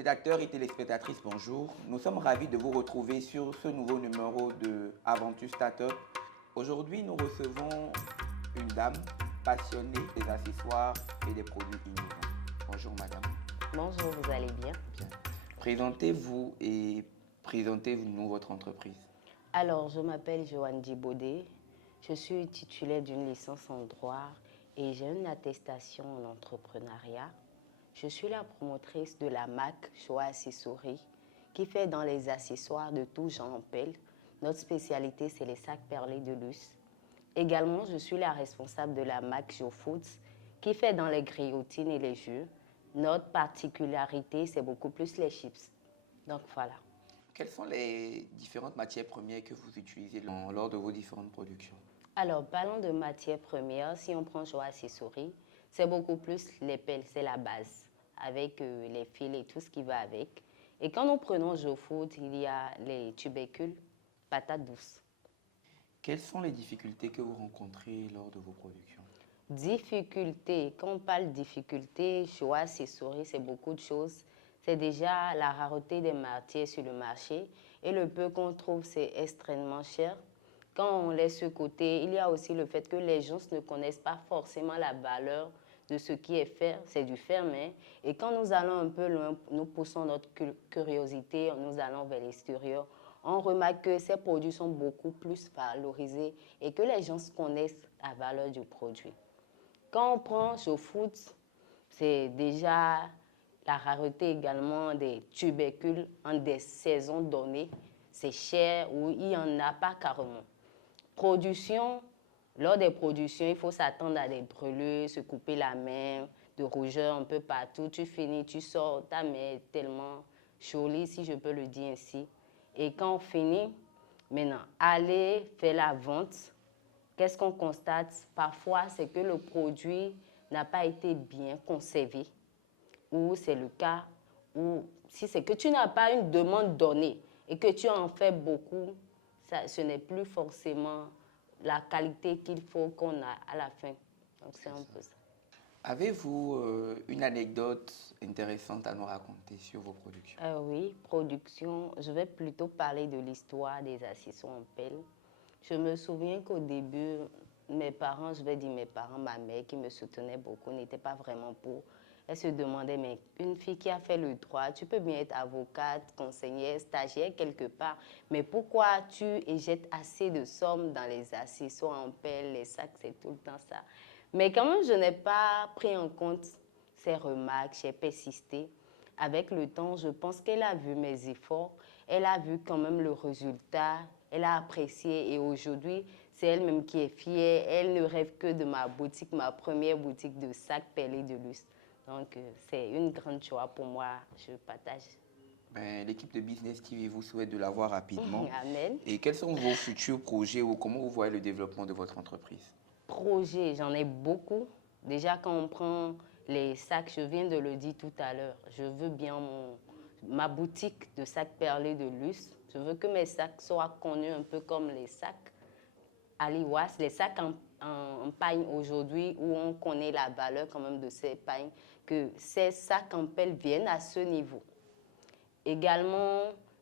Téléspectateurs et téléspectatrices, bonjour. Nous sommes ravis de vous retrouver sur ce nouveau numéro de Aventure Startup. Aujourd'hui, nous recevons une dame passionnée des accessoires et des produits innovants. Bonjour madame. Bonjour, vous allez bien? Bien. Présentez-vous et présentez-nous votre entreprise. Alors, je m'appelle Joanne Djibodé. Je suis titulaire d'une licence en droit et j'ai une attestation en entrepreneuriat. Je suis la promotrice de la marque Choix Accessories qui fait dans les accessoires de tout genre en pelle. Notre spécialité, c'est les sacs perlés de luxe. Également, je suis la responsable de la marque Jo Foods qui fait dans les grillotines et les jus. Notre particularité, c'est beaucoup plus les chips. Donc voilà. Quelles sont les différentes matières premières que vous utilisez lors de vos différentes productions? Alors, parlons de matières premières. Si on prend Joie Accessories, c'est beaucoup plus les pelles, c'est la base, avec les fils et tout ce qui va avec. Et quand nous prenons Jo Food, il y a les tubercules, patates douces. Quelles sont les difficultés que vous rencontrez lors de vos productions? Difficultés, quand on parle difficultés, Joie Accessories, c'est beaucoup de choses. C'est déjà la rareté des matières sur le marché et le peu qu'on trouve, c'est extrêmement cher. Quand on laisse ce côté, il y a aussi le fait que les gens ne connaissent pas forcément la valeur de ce qui est fait, c'est du faire-main. Et quand nous allons un peu loin, nous poussons notre curiosité, nous allons vers l'extérieur, on remarque que ces produits sont beaucoup plus valorisés et que les gens connaissent la valeur du produit. Quand on prend Jo Food, c'est déjà la rareté également des tubercules en des saisons données. C'est cher ou il n'y en a pas carrément. Production, lors des productions, il faut s'attendre à des brûlures, se couper la main, de rougeur un peu partout. Tu finis, tu sors, ta main est tellement jolie, si je peux le dire ainsi. Et quand on finit, maintenant, aller faire la vente, qu'est-ce qu'on constate? Parfois, c'est que le produit n'a pas été bien conservé. Ou c'est le cas où, si c'est que tu n'as pas une demande donnée et que tu en fais beaucoup, ce n'est plus forcément la qualité qu'il faut qu'on a à la fin. Donc, c'est un peu ça. Avez-vous une anecdote intéressante à nous raconter sur vos productions? Oui, production. Je vais plutôt parler de l'histoire des accessoires en pelle. Je me souviens qu'au début, mes parents, je vais dire mes parents, ma mère qui me soutenait beaucoup, n'était pas vraiment pour. Elle se demandait, mais une fille qui a fait le droit, tu peux bien être avocate, conseillère, stagiaire quelque part, mais pourquoi tu éjettes assez de sommes dans les accessoires en pelle, les sacs, c'est tout le temps ça. Mais quand même, je n'ai pas pris en compte ces remarques, j'ai persisté. Avec le temps, je pense qu'elle a vu mes efforts, elle a vu quand même le résultat, elle a apprécié et aujourd'hui, c'est elle-même qui est fière. Elle ne rêve que de ma boutique, ma première boutique de sacs perlés de luxe. Donc, c'est une grande joie pour moi, je partage. L'équipe de Business TV vous souhaite de l'avoir rapidement. Amen. Et quels sont vos futurs projets ou comment vous voyez le développement de votre entreprise? Projets, j'en ai beaucoup. Déjà, quand on prend les sacs, je viens de le dire tout à l'heure, je veux bien ma boutique de sacs perlés de luxe. Je veux que mes sacs soient connus un peu comme les sacs Aliwas, les sacs en paille aujourd'hui où on connaît la valeur quand même de ces pailles, que ces sacs en pelle viennent à ce niveau. Également,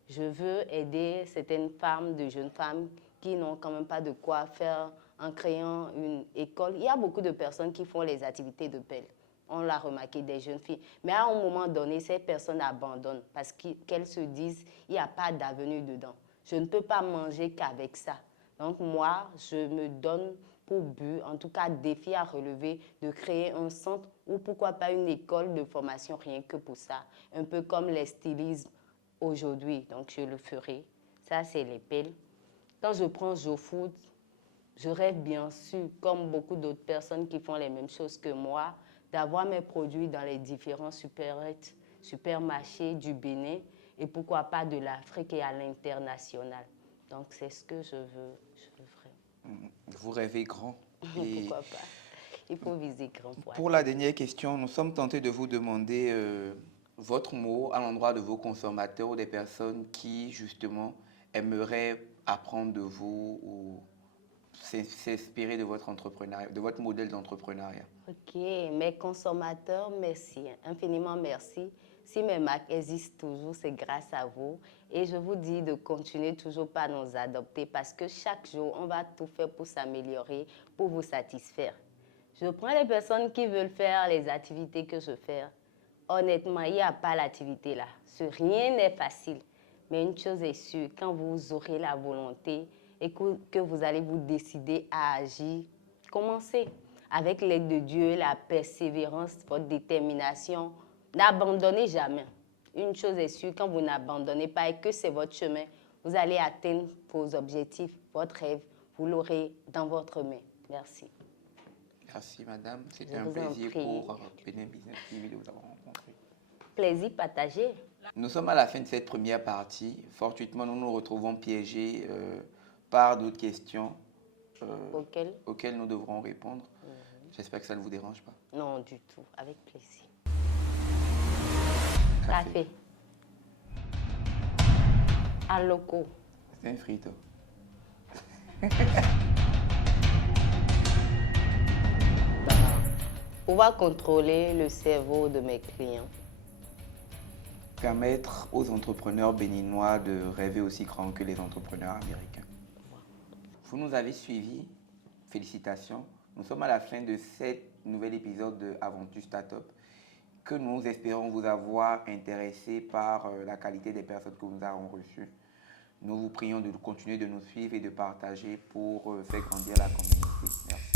je veux aider certaines femmes, de jeunes femmes qui n'ont quand même pas de quoi faire en créant une école. Il y a beaucoup de personnes qui font les activités de pelle. On l'a remarqué, des jeunes filles. Mais à un moment donné, ces personnes abandonnent parce qu'elles se disent il n'y a pas d'avenir dedans. Je ne peux pas manger qu'avec ça. Donc moi, je me donne pour but, en tout cas défi à relever, de créer un centre ou pourquoi pas une école de formation rien que pour ça. Un peu comme les stylismes aujourd'hui, donc je le ferai. Ça, c'est les pelles. Quand je prends Jo Food, je rêve bien sûr, comme beaucoup d'autres personnes qui font les mêmes choses que moi, d'avoir mes produits dans les différents supermarchés du Bénin et pourquoi pas de l'Afrique et à l'international. Donc, c'est ce que je veux vraiment. Vous rêvez grand. Et Pourquoi pas? Il faut viser grand pour pour la atteindre. dernière question, nous sommes tentés de vous demander votre mot à l'endroit de vos consommateurs ou des personnes qui, justement, aimeraient apprendre de vous ou s'inspirer de votre entrepreneuriat, de votre modèle d'entrepreneuriat. Ok, mes consommateurs, merci, infiniment merci. Si mes marques existent toujours, c'est grâce à vous. Et je vous dis de continuer toujours par nous adopter parce que chaque jour, on va tout faire pour s'améliorer, pour vous satisfaire. Je prends les personnes qui veulent faire les activités que je fais. Honnêtement, il n'y a pas l'activité là. Rien n'est facile. Mais une chose est sûre, quand vous aurez la volonté et que vous allez vous décider à agir, commencez. Avec l'aide de Dieu, la persévérance, votre détermination, n'abandonnez jamais. Une chose est sûre, quand vous n'abandonnez pas et que c'est votre chemin, vous allez atteindre vos objectifs, votre rêve, vous l'aurez dans votre main. Merci. Merci, madame. C'était Je un vous en plaisir prie. pour Benin Business TV de vous avoir rencontré. Plaisir partagé. Nous sommes à la fin de cette première partie. Fortuitement, nous nous retrouvons piégés par d'autres questions auxquelles nous devrons répondre. J'espère que ça ne vous dérange pas. Non, du tout. Avec plaisir. Café. Café. Aloco. C'est un frito. Pouvoir contrôler le cerveau de mes clients. Permettre aux entrepreneurs béninois de rêver aussi grand que les entrepreneurs américains. Vous nous avez suivis. Félicitations. Nous sommes à la fin de cet nouvel épisode de Aventure Startup que nous espérons vous avoir intéressé par la qualité des personnes que nous avons reçues. Nous vous prions de continuer de nous suivre et de partager pour faire grandir la communauté. Merci.